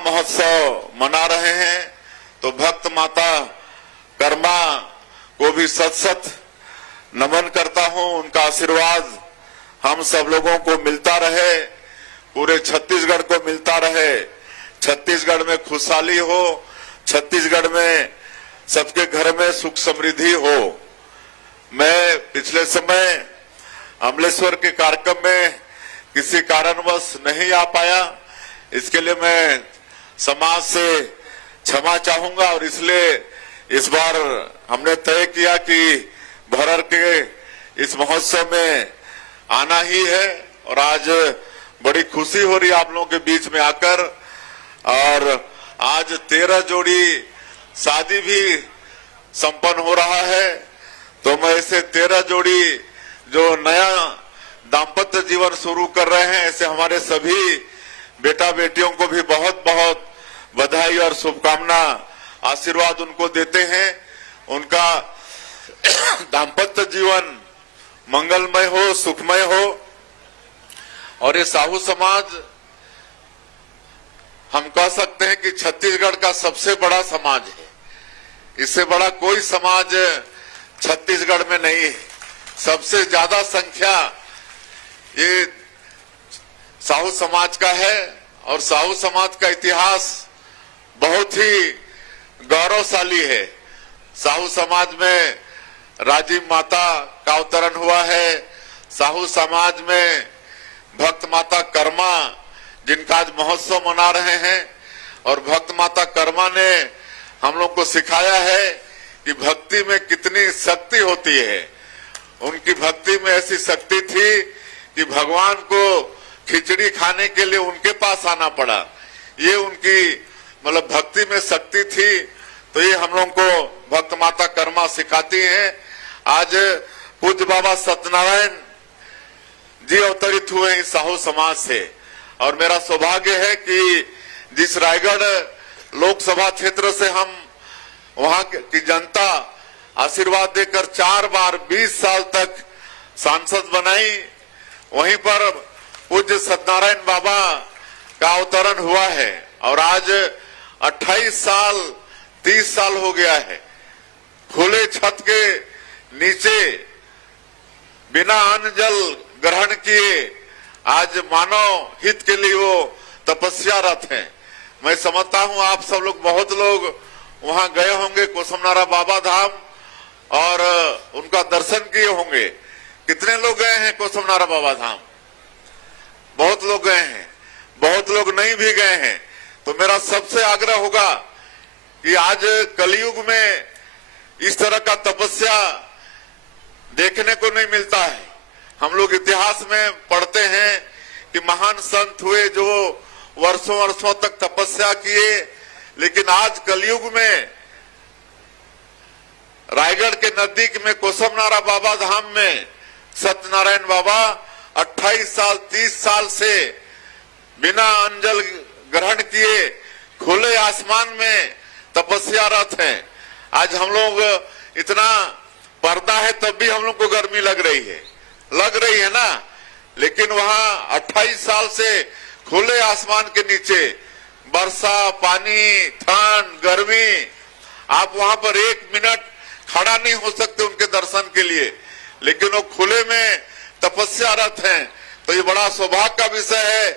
महोत्सव मना रहे हैं, तो भक्त माता कर्मा को भी सत सत नमन करता हूं। उनका आशीर्वाद हम सब लोगों को मिलता रहे, पूरे छत्तीसगढ़ को मिलता रहे। छत्तीसगढ़ में खुशहाली हो, छत्तीसगढ़ में सबके घर में सुख समृद्धि हो। मैं पिछले समय अमलेश्वर के कार्यक्रम में किसी कारणवश नहीं आ पाया, इसके लिए मैं समाज से क्षमा चाहूंगा और इसलिए इस बार हमने तय किया कि भरर के इस महोत्सव में आना ही है। और आज बड़ी खुशी हो रही है आप लोगों के बीच में आकर। और आज 13 जोड़ी शादी भी संपन्न हो रहा है, तो मैं ऐसे 13 जोड़ी जो नया दाम्पत्य जीवन शुरू कर रहे हैं, ऐसे हमारे सभी बेटा बेटियों को भी बहुत बहुत बधाई और शुभकामना, आशीर्वाद उनको देते हैं। उनका दाम्पत्य जीवन मंगलमय हो, सुखमय हो। और ये साहू समाज, हम कह सकते हैं कि छत्तीसगढ़ का सबसे बड़ा समाज है। इससे बड़ा कोई समाज छत्तीसगढ़ में नहीं है। सबसे ज्यादा संख्या ये साहू समाज का है और साहू समाज का इतिहास बहुत ही गौरवशाली है। साहू समाज में राजीव माता का अवतरण हुआ है। साहू समाज में भक्त माता कर्मा, जिनका आज महोत्सव मना रहे हैं, और भक्त माता कर्मा ने हम लोग को सिखाया है कि भक्ति में कितनी शक्ति होती है। उनकी भक्ति में ऐसी शक्ति थी कि भगवान को खिचड़ी खाने के लिए उनके पास आना पड़ा। ये उनकी मतलब भक्ति में शक्ति थी। तो ये हम लोग को भक्त माता कर्मा सिखाती हैं। आज पूज्य बाबा सत्यनारायण जी अवतरित हुए इस साहू समाज से, और मेरा सौभाग्य है कि जिस रायगढ़ लोकसभा क्षेत्र से हम वहां की जनता आशीर्वाद देकर 4 बार 20 साल तक सांसद बनाई, वहीं पर पूज्य सत्यनारायण बाबा का अवतरण हुआ है। और आज 28 साल 30 साल हो गया है। खुले छत के नीचे बिना अन्न जल ग्रहण किए आज मानव हित के लिए वो तपस्यारत हैं। मैं समझता हूं आप सब लोग, बहुत लोग वहां गए होंगे कोसमनारा बाबा धाम और उनका दर्शन किए होंगे। कितने लोग गए हैं कोसमनारा बाबा धाम? बहुत लोग गए हैं, बहुत लोग नहीं भी गए हैं। तो मेरा सबसे आग्रह होगा कि आज कलयुग में इस तरह का तपस्या देखने को नहीं मिलता है। हम लोग इतिहास में पढ़ते हैं कि महान संत हुए जो वर्षों वर्षों तक तपस्या किए, लेकिन आज कलयुग में रायगढ़ के नजदीक में कोसमनारा बाबा धाम में सत्यनारायण बाबा 28 साल 30 साल से बिना अन्न जल ग्रहण किए खुले आसमान में तपस्यारत हैं। आज हम लोग इतना पर्दा है तब भी हम लोग को गर्मी लग रही है ना, लेकिन वहां 28 साल से खुले आसमान के नीचे वर्षा, पानी, ठंड, गर्मी, आप वहां पर 1 मिनट खड़ा नहीं हो सकते उनके दर्शन के लिए, लेकिन वो खुले में तपस्यारत हैं। तो ये बड़ा सौभाग्य का विषय है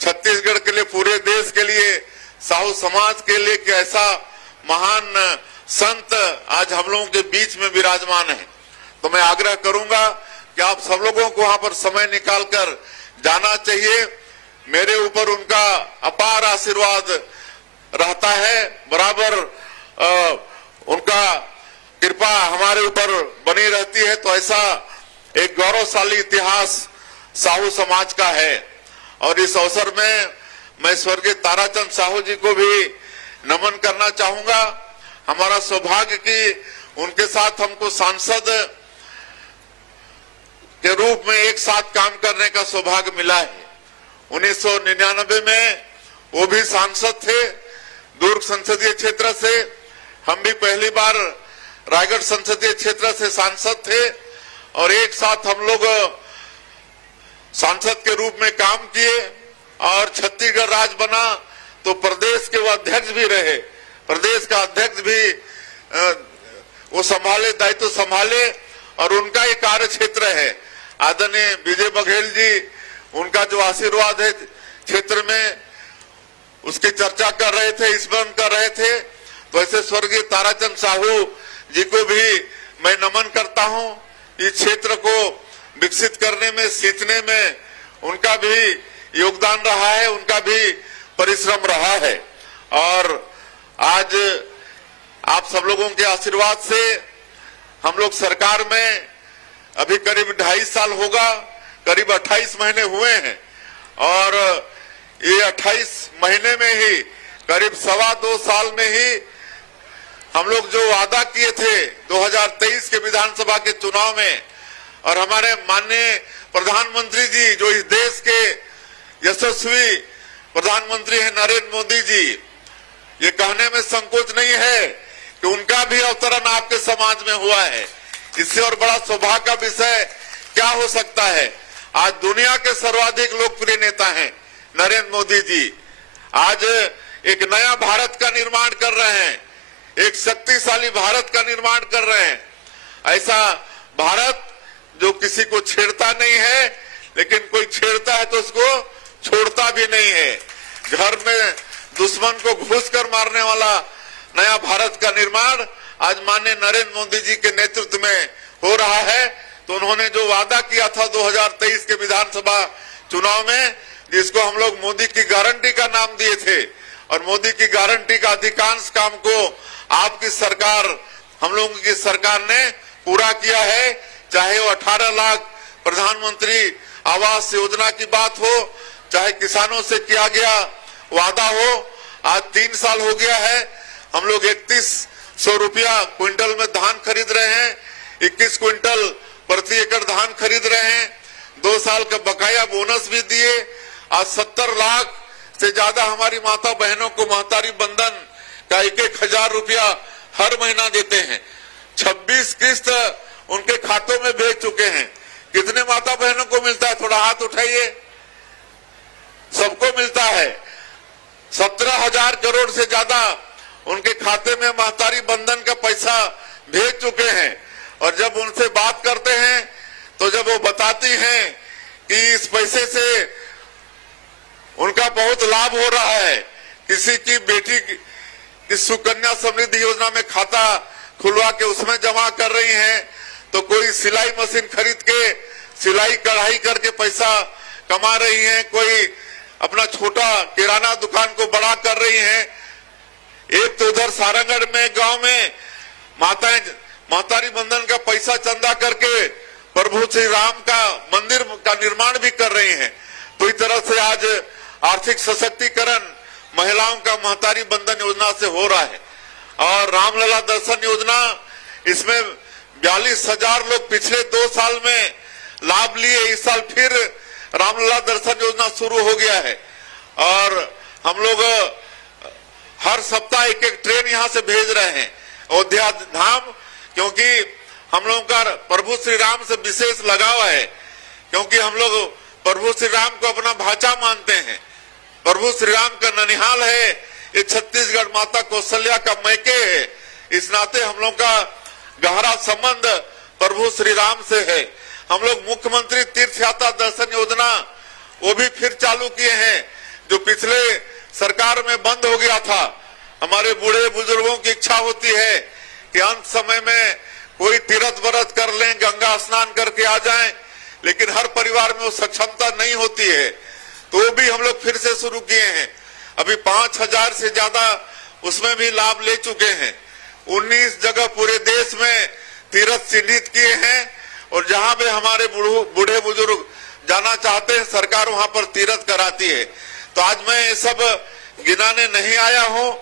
छत्तीसगढ़ के लिए, पूरे देश के लिए, साहू समाज के लिए कि ऐसा महान संत आज हम लोगों के बीच में विराजमान है। तो मैं आग्रह करूंगा कि आप सब लोगों को वहां पर समय निकालकर जाना चाहिए। मेरे ऊपर उनका अपार आशीर्वाद रहता है, बराबर उनका कृपा हमारे ऊपर बनी रहती है। तो ऐसा एक गौरवशाली इतिहास साहू समाज का है। और इस अवसर में मैं स्वर्गीय ताराचंद साहू जी को भी नमन करना चाहूंगा। हमारा सौभाग्य कि उनके साथ हमको सांसद के रूप में एक साथ काम करने का सौभाग्य मिला है। 1999 में वो भी सांसद थे दुर्ग संसदीय क्षेत्र से, हम भी पहली बार रायगढ़ संसदीय क्षेत्र से सांसद थे, और एक साथ हम लोग सांसद के रूप में काम किए और छत्तीसगढ़ राज्य बना। तो प्रदेश के वो अध्यक्ष भी रहे, प्रदेश का अध्यक्ष भी वो संभाले, दायित्व संभाले और उनका ही कार्य क्षेत्र है। आदरणीय विजय बघेल जी, उनका जो आशीर्वाद है क्षेत्र में, उसकी चर्चा कर रहे थे, स्मरण कर रहे थे। तो ऐसे स्वर्गीय ताराचंद साहू जी को भी मैं नमन करता हूं। इस क्षेत्र को विकसित करने में, सींचने में उनका भी योगदान रहा है, उनका भी परिश्रम रहा है। और आज आप सब लोगों के आशीर्वाद से हम लोग सरकार में अभी करीब 2.5 साल होगा, करीब 28 महीने हुए हैं और ये 28 महीने में ही करीब 2.25 साल में ही हम लोग जो वादा किए थे 2023 के विधानसभा के चुनाव में, और हमारे माननीय प्रधानमंत्री जी जो इस देश के यशस्वी प्रधानमंत्री हैं नरेंद्र मोदी जी, ये कहने में संकोच नहीं है कि उनका भी अवतरण आपके समाज में हुआ है। इससे और बड़ा सौभाग्य का विषय क्या हो सकता है। आज दुनिया के सर्वाधिक लोकप्रिय नेता हैं नरेंद्र मोदी जी। आज एक नया भारत का निर्माण कर रहे हैं, एक शक्तिशाली भारत का निर्माण कर रहे हैं। ऐसा भारत जो किसी को छेड़ता नहीं है, लेकिन कोई छेड़ता है तो उसको छोड़ता भी नहीं है। घर में दुश्मन को घुस कर मारने वाला नया भारत का निर्माण आज माननीय नरेंद्र मोदी जी के नेतृत्व में हो रहा है। तो उन्होंने जो वादा किया था 2023 के विधानसभा चुनाव में, जिसको हम लोग मोदी की गारंटी का नाम दिए थे, और मोदी की गारंटी का अधिकांश काम को आपकी सरकार, हम लोगों की सरकार ने पूरा किया है। चाहे वो 18 लाख प्रधानमंत्री आवास योजना की बात हो, चाहे किसानों से किया गया वादा हो। आज 3 साल हो गया है, हम लोग 3100 रुपया क्विंटल में धान खरीद रहे हैं, 21 क्विंटल प्रति एकड़ धान खरीद रहे हैं। 2 साल का बकाया बोनस भी दिए। आज 70 लाख से ज्यादा हमारी माता बहनों को महतारी बंधन का 1,000 रुपया हर महीना देते हैं। 26 किस्त उनके खातों में भेज चुके हैं। कितने माता बहनों को मिलता है, थोड़ा हाथ उठाइए। सबको मिलता है। 17,000 करोड़ से ज्यादा उनके खाते में महतारी बंधन का पैसा भेज चुके हैं। और जब उनसे बात करते हैं तो जब वो बताती हैं कि इस पैसे से उनका बहुत लाभ हो रहा है, किसी की बेटी की सुकन्या समृद्धि योजना में खाता खुलवा के उसमें जमा कर रही हैं, तो कोई सिलाई मशीन खरीद के सिलाई कढ़ाई करके पैसा कमा रही हैं, कोई अपना छोटा किराना दुकान को बड़ा कर रही हैं। एक तो उधर सारंगढ़ में गांव में महतारी बंधन का पैसा चंदा करके प्रभु श्री राम का मंदिर का निर्माण भी कर रही हैं। तो इस तरह से आज आर्थिक सशक्तिकरण महिलाओं का महतारी बंधन योजना से हो रहा है। और रामलला दर्शन योजना, इसमें 42,000 लोग पिछले 2 साल में लाभ लिए। इस साल फिर रामलला दर्शन योजना शुरू हो गया है और हम लोग हर सप्ताह एक ट्रेन यहां से भेज रहे हैं अयोध्या धाम, क्योंकि हम लोगों का प्रभु श्री राम से विशेष लगाव है। क्योंकि हम लोग प्रभु श्री राम को अपना भाचा मानते हैं। प्रभु श्री राम का ननिहाल है, ये छत्तीसगढ़ माता कौशल्या का मैके है। इस नाते हम लोग का गहरा संबंध प्रभु श्री राम से है। हम लोग मुख्यमंत्री तीर्थ यात्रा दर्शन योजना वो भी फिर चालू किए हैं, जो पिछले सरकार में बंद हो गया था। हमारे बूढ़े बुजुर्गों की इच्छा होती है कि अंत समय में कोई तीर्थ व्रत कर लें, गंगा स्नान करके आ जाएं, लेकिन हर परिवार में वो सक्षमता नहीं होती है। तो भी हम लोग फिर से शुरू किए हैं। अभी 5,000 से ज्यादा उसमें भी लाभ ले चुके हैं। 19 जगह पूरे देश में तीर्थ चिन्हित किए हैं और जहां भी हमारे बूढ़े बुजुर्ग जाना चाहते हैं, सरकार वहां पर तीर्थ कराती है। तो आज मैं ये सब गिनाने नहीं आया हूं,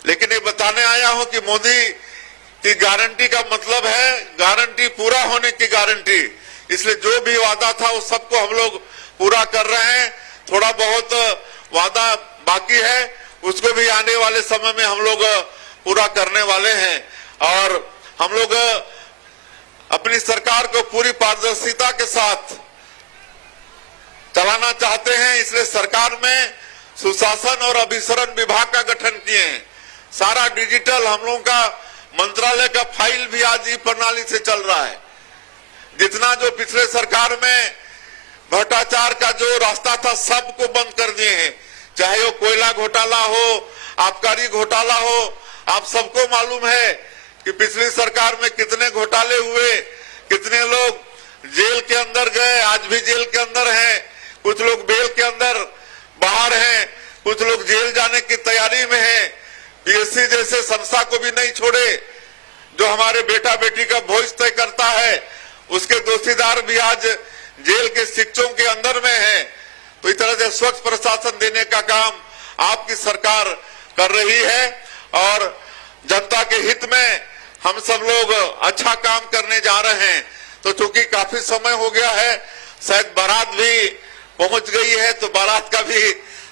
लेकिन ये बताने आया हूं कि मोदी की गारंटी का मतलब है गारंटी पूरा होने की गारंटी। इसलिए जो भी वादा था वो सबको हम लोग पूरा कर रहे हैं। थोड़ा बहुत वादा बाकी है, उसको भी आने वाले समय में हम लोग पूरा करने वाले हैं। और हम लोग अपनी सरकार को पूरी पारदर्शिता के साथ चलाना चाहते हैं। इसलिए सरकार में सुशासन और अभिसरण विभाग का गठन किए हैं। सारा डिजिटल हम लोगों का मंत्रालय का फाइल भी आज ई प्रणाली से चल रहा है। जितना जो पिछले सरकार में भ्रष्टाचार का जो रास्ता था सबको बंद कर दिए हैं, चाहे वो कोयला घोटाला हो, आबकारी घोटाला हो। आप सबको मालूम है कि पिछली सरकार में कितने घोटाले हुए, कितने लोग जेल के अंदर गए, आज भी जेल के अंदर हैं, कुछ लोग बेल के अंदर बाहर हैं, कुछ लोग जेल जाने की तैयारी में हैं। पीएससी जैसे संस्था को भी नहीं छोड़े, जो हमारे बेटा बेटी का भविष्य तय करता है, उसके दोषीदार भी आज जेल के शिक्षकों के अंदर में है। तो इस तरह से स्वच्छ प्रशासन देने का काम आपकी सरकार कर रही है और जनता के हित में हम सब लोग अच्छा काम करने जा रहे हैं। तो चूंकि काफी समय हो गया है, शायद बारात भी पहुंच गई है, तो बारात का भी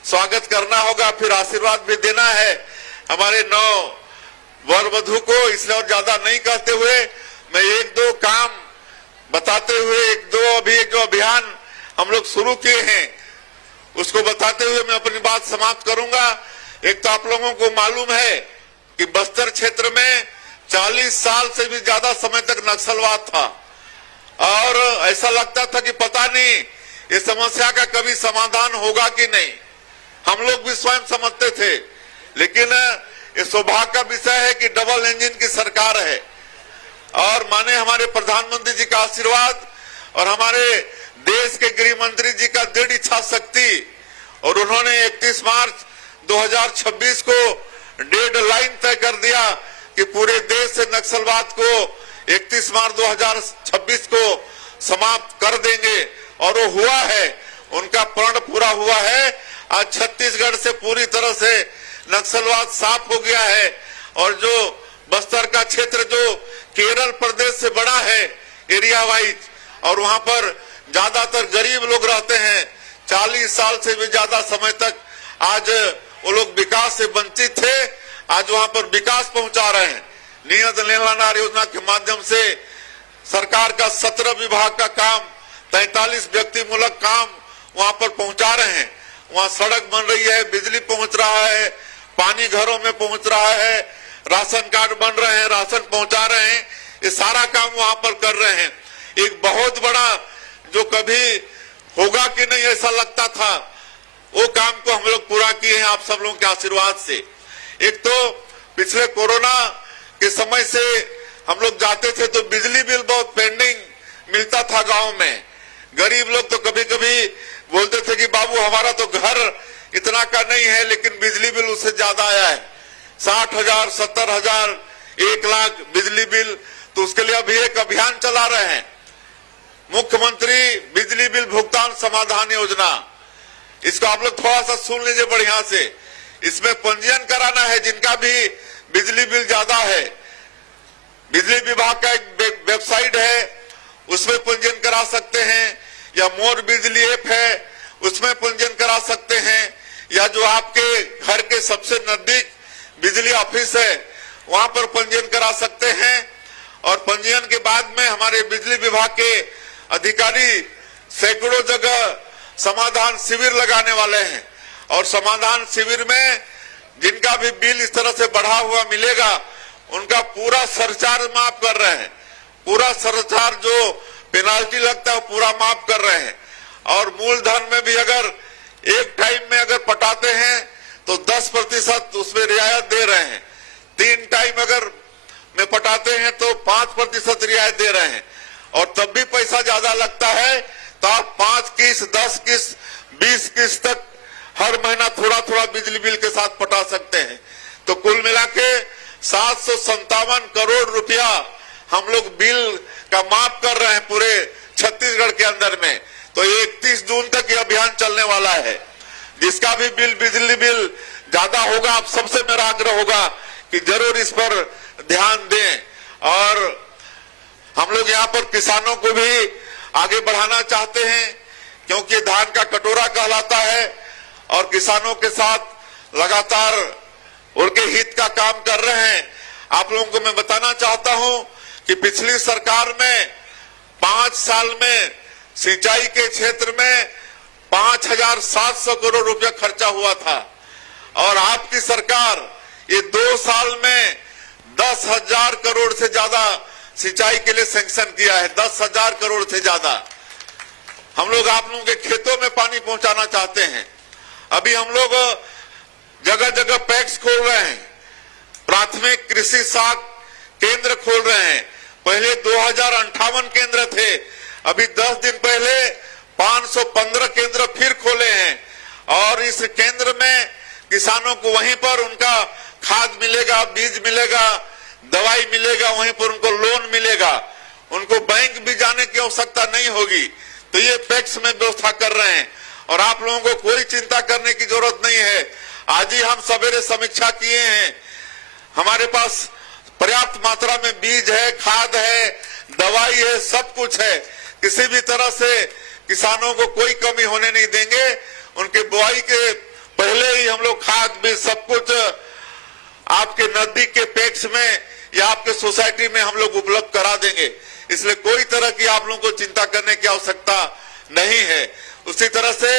स्वागत करना होगा, फिर आशीर्वाद भी देना है हमारे 9 वर वधु को। इसलिए और ज्यादा नहीं कहते हुए मैं एक दो काम बताते हुए, एक जो अभियान हम लोग शुरू किए हैं उसको बताते हुए मैं अपनी बात समाप्त करूंगा। एक तो आप लोगों को मालूम है कि बस्तर क्षेत्र में 40 साल से भी ज्यादा समय तक नक्सलवाद था और ऐसा लगता था कि पता नहीं इस समस्या का कभी समाधान होगा कि नहीं। हम लोग भी स्वयं समझते थे, लेकिन ये सौभाग्य का विषय है कि डबल इंजन की सरकार है और माने हमारे प्रधानमंत्री जी का आशीर्वाद और हमारे देश के गृह मंत्री जी का दृढ़ इच्छा शक्ति, और उन्होंने 31 मार्च 2026 को डेडलाइन तय कर दिया कि पूरे देश से नक्सलवाद को 31 मार्च 2026 को समाप्त कर देंगे और वो हुआ है, उनका प्रण पूरा हुआ है। आज छत्तीसगढ़ से पूरी तरह से नक्सलवाद साफ हो गया है और जो बस्तर का क्षेत्र जो केरल प्रदेश से बड़ा है एरिया वाइज, और वहां पर ज्यादातर गरीब लोग रहते हैं, 40 साल से भी ज्यादा समय तक आज वो लोग विकास से वंचित थे, आज वहां पर विकास पहुंचा रहे हैं। नियत नीलानार योजना के माध्यम से सरकार का 17 विभाग का काम, 43 व्यक्ति मूलक काम वहां पर पहुंचा रहे हैं। वहां सड़क बन रही है, बिजली पहुंच रहा है, पानी घरों में पहुंच रहा है, राशन कार्ड बन रहे हैं, राशन पहुंचा रहे हैं, ये सारा काम वहां पर कर रहे हैं। एक बहुत बड़ा जो कभी होगा कि नहीं ऐसा लगता था, वो काम को हम लोग पूरा किए हैं आप सब लोगों के आशीर्वाद से। एक तो पिछले कोरोना के समय से हम लोग जाते थे तो बिजली बिल बहुत पेंडिंग मिलता था गांव में। गरीब लोग तो कभी कभी बोलते थे कि बाबू हमारा तो घर इतना का नहीं है, लेकिन बिजली बिल उससे ज्यादा आया है, 60,000, 70,000, 1 लाख बिजली बिल। तो उसके लिए अभी एक अभियान चला रहे हैं, मुख्यमंत्री बिजली बिल भुगतान समाधान योजना। इसको आप लोग थोड़ा सा सुन लीजिए बढ़िया से। इसमें पंजीयन कराना है जिनका भी बिजली बिल ज्यादा है। बिजली विभाग का एक वेबसाइट है, उसमें पंजीयन करा सकते हैं, या मोर बिजली ऐप है उसमें पंजीयन करा सकते हैं, या जो आपके घर के सबसे नजदीक बिजली ऑफिस है वहां पर पंजीयन करा सकते हैं। और पंजीयन के बाद में हमारे बिजली विभाग के अधिकारी सैकड़ों जगह समाधान शिविर लगाने वाले हैं, और समाधान शिविर में जिनका भी बिल इस तरह से बढ़ा हुआ मिलेगा उनका पूरा सरचार्ज माफ कर रहे हैं, पूरा सरचार्ज जो पेनाल्टी लगता है पूरा माफ कर रहे हैं। और मूलधन में भी अगर एक टाइम में अगर पटाते हैं तो 10% उसमें रियायत दे रहे हैं, 3 टाइम अगर में पटाते हैं तो 5% रियायत दे रहे हैं। और तब भी पैसा ज्यादा लगता है तो आप 5 किस्त, 10 किस्त, 20 किस्त तक हर महीना थोड़ा थोड़ा बिजली बिल के साथ पटा सकते हैं। तो कुल मिला के 757 करोड़ रुपया हम लोग बिल का माफ कर रहे हैं पूरे छत्तीसगढ़ के अंदर में। तो 31 जून तक ये अभियान चलने वाला है। जिसका भी बिल बिजली बिल ज्यादा होगा, आप सबसे मेरा आग्रह होगा कि जरूर इस पर ध्यान दें। और हम लोग यहाँ पर किसानों को भी आगे बढ़ाना चाहते हैं, क्योंकि धान का कटोरा कहलाता है और किसानों के साथ लगातार उनके हित का काम कर रहे हैं। आप लोगों को मैं बताना चाहता हूं कि पिछली सरकार में 5 साल में सिंचाई के क्षेत्र में 5,700 करोड़ रुपया खर्चा हुआ था और आपकी सरकार ये 2 साल में 10,000 करोड़ से ज्यादा सिंचाई के लिए सैंक्शन किया है। 10,000 करोड़ से ज्यादा हम लोग आप लोगों के खेतों में पानी पहुंचाना चाहते हैं। अभी हम लोग जगह जगह पैक्स खोल रहे हैं, प्राथमिक कृषि साख केंद्र खोल रहे हैं। पहले 2058 केंद्र थे, अभी 10 दिन पहले 515 केंद्र फिर खोले हैं और इस केंद्र में किसानों को वहीं पर उनका खाद मिलेगा, बीज मिलेगा, दवाई मिलेगा, वहीं पर उनको लोन मिलेगा, उनको बैंक भी जाने की आवश्यकता नहीं होगी। तो ये पैक्स में व्यवस्था कर रहे हैं और आप लोगों को कोई चिंता करने की जरूरत नहीं है। आज ही हम सवेरे समीक्षा किए हैं, हमारे पास पर्याप्त मात्रा में बीज है, खाद है, दवाई है, सब कुछ है। किसी भी तरह से किसानों को कोई कमी होने नहीं देंगे। उनके बुआई के पहले ही हम लोग खाद बीज सब कुछ आपके नजदीक के पैक्स में या आपके सोसाइटी में हम लोग उपलब्ध करा देंगे। इसलिए कोई तरह की आप लोगों को चिंता करने की आवश्यकता नहीं है। उसी तरह से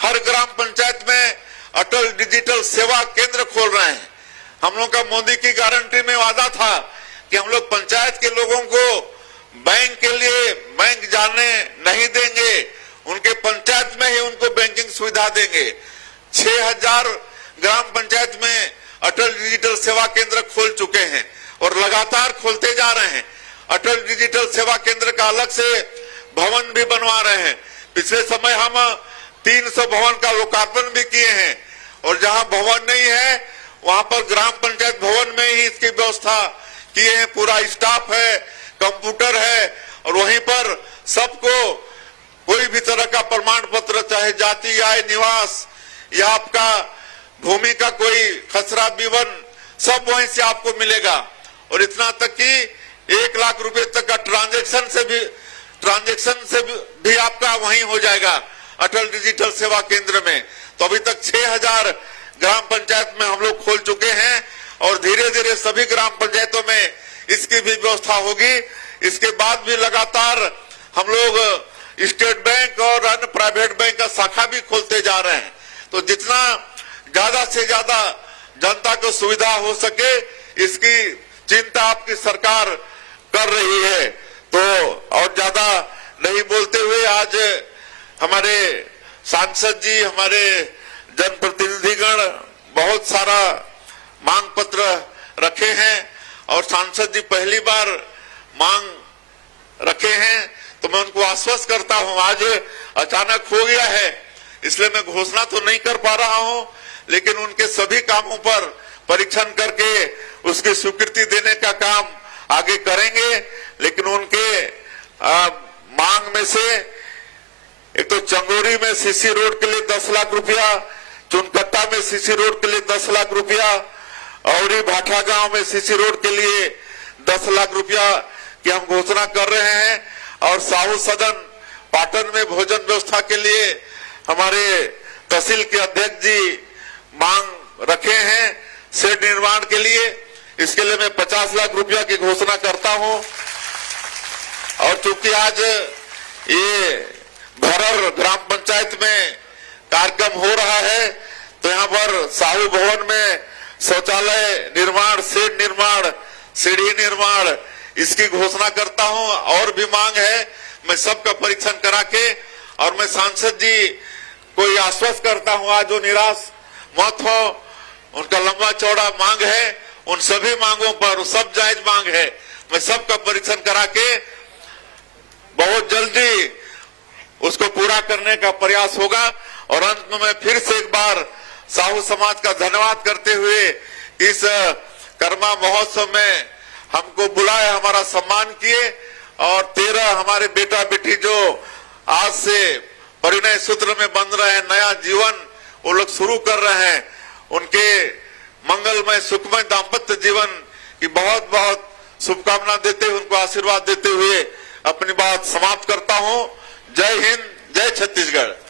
हर ग्राम पंचायत में अटल डिजिटल सेवा केंद्र खोल रहे हैं। हम लोग का मोदी की गारंटी में वादा था कि हम लोग पंचायत के लोगों को बैंक के लिए बैंक जाने नहीं देंगे, उनके पंचायत में ही उनको बैंकिंग सुविधा देंगे। 6,000 ग्राम पंचायत में अटल डिजिटल सेवा केंद्र खोल चुके हैं और लगातार खोलते जा रहे हैं। अटल डिजिटल सेवा केंद्र का अलग से भवन भी बनवा रहे हैं। पिछले समय हम 300 भवन का लोकार्पण भी किए हैं और जहां भवन नहीं है वहां पर ग्राम पंचायत भवन में ही इसकी व्यवस्था किए हैं। पूरा स्टाफ है, कंप्यूटर है और वहीं पर सबको कोई भी तरह का प्रमाण पत्र, चाहे जाति, आय, निवास या आपका भूमि का कोई खसरा विवरण, सब वहीं से आपको मिलेगा। और इतना तक कि 1 लाख रुपए तक का ट्रांजैक्शन से भी आपका वहीं हो जाएगा अटल डिजिटल सेवा केंद्र में। तो अभी तक 6,000 ग्राम पंचायत में हम लोग खोल चुके हैं और धीरे धीरे सभी ग्राम पंचायतों में इसकी भी व्यवस्था होगी। इसके बाद भी लगातार हम लोग स्टेट बैंक और अन्य प्राइवेट बैंक का शाखा भी खोलते जा रहे हैं। तो जितना ज्यादा से ज्यादा जनता को सुविधा हो सके इसकी चिंता आपकी सरकार कर रही है। तो और ज्यादा नहीं बोलते हुए आज हमारे सांसद जी, हमारे जनप्रतिनिधिगण बहुत सारा मांग पत्र रखे हैं और सांसद जी पहली बार मांग रखे हैं। तो मैं उनको आश्वस्त करता हूं, आज अचानक हो गया है इसलिए मैं घोषणा तो नहीं कर पा रहा हूं, लेकिन उनके सभी कामों पर परीक्षण करके उसकी स्वीकृति देने का काम आगे करेंगे। लेकिन उनके मांग में से एक तो चंगोरी में सीसी रोड के लिए 10 लाख रुपया, चुनकट्टा में सीसी रोड के लिए 10 लाख रुपया, औरी भाठा गांव में सीसी रोड के लिए 10 लाख रुपया की हम घोषणा कर रहे हैं। और साहू सदन पाटन में भोजन व्यवस्था के लिए हमारे तहसील के अध्यक्ष जी मांग रखे हैं शेड निर्माण के लिए। इसके लिए मैं 50 लाख रुपया की घोषणा करता हूं। और चूंकि आज ये भरर ग्राम पंचायत में कार्यक्रम हो रहा है तो यहाँ पर साहू भवन में शौचालय निर्माण, शेड निर्माण, सीढ़ी निर्माण, इसकी घोषणा करता हूं। और भी मांग है, मैं सबका परीक्षण करा के और मैं सांसद जी को आश्वस्त करता हूं आज वो निराश मत हो। उनका लंबा चौड़ा मांग है, उन सभी मांगों पर सब जायज मांग है, मैं सबका परीक्षण करा के बहुत जल्दी उसको पूरा करने का प्रयास होगा। और अंत में मैं फिर से एक बार साहू समाज का धन्यवाद करते हुए इस कर्मा महोत्सव में हमको बुलाया, हमारा सम्मान किए और 13 हमारे बेटा बेटी जो आज से परिणय सूत्र में बंध रहे हैं, नया जीवन वो लोग शुरू कर रहे हैं, उनके मंगलमय सुखमय दाम्पत्य जीवन की बहुत बहुत शुभकामना देते हुए, उनको आशीर्वाद देते हुए अपनी बात समाप्त करता हूं। जय हिंद, जय छत्तीसगढ़।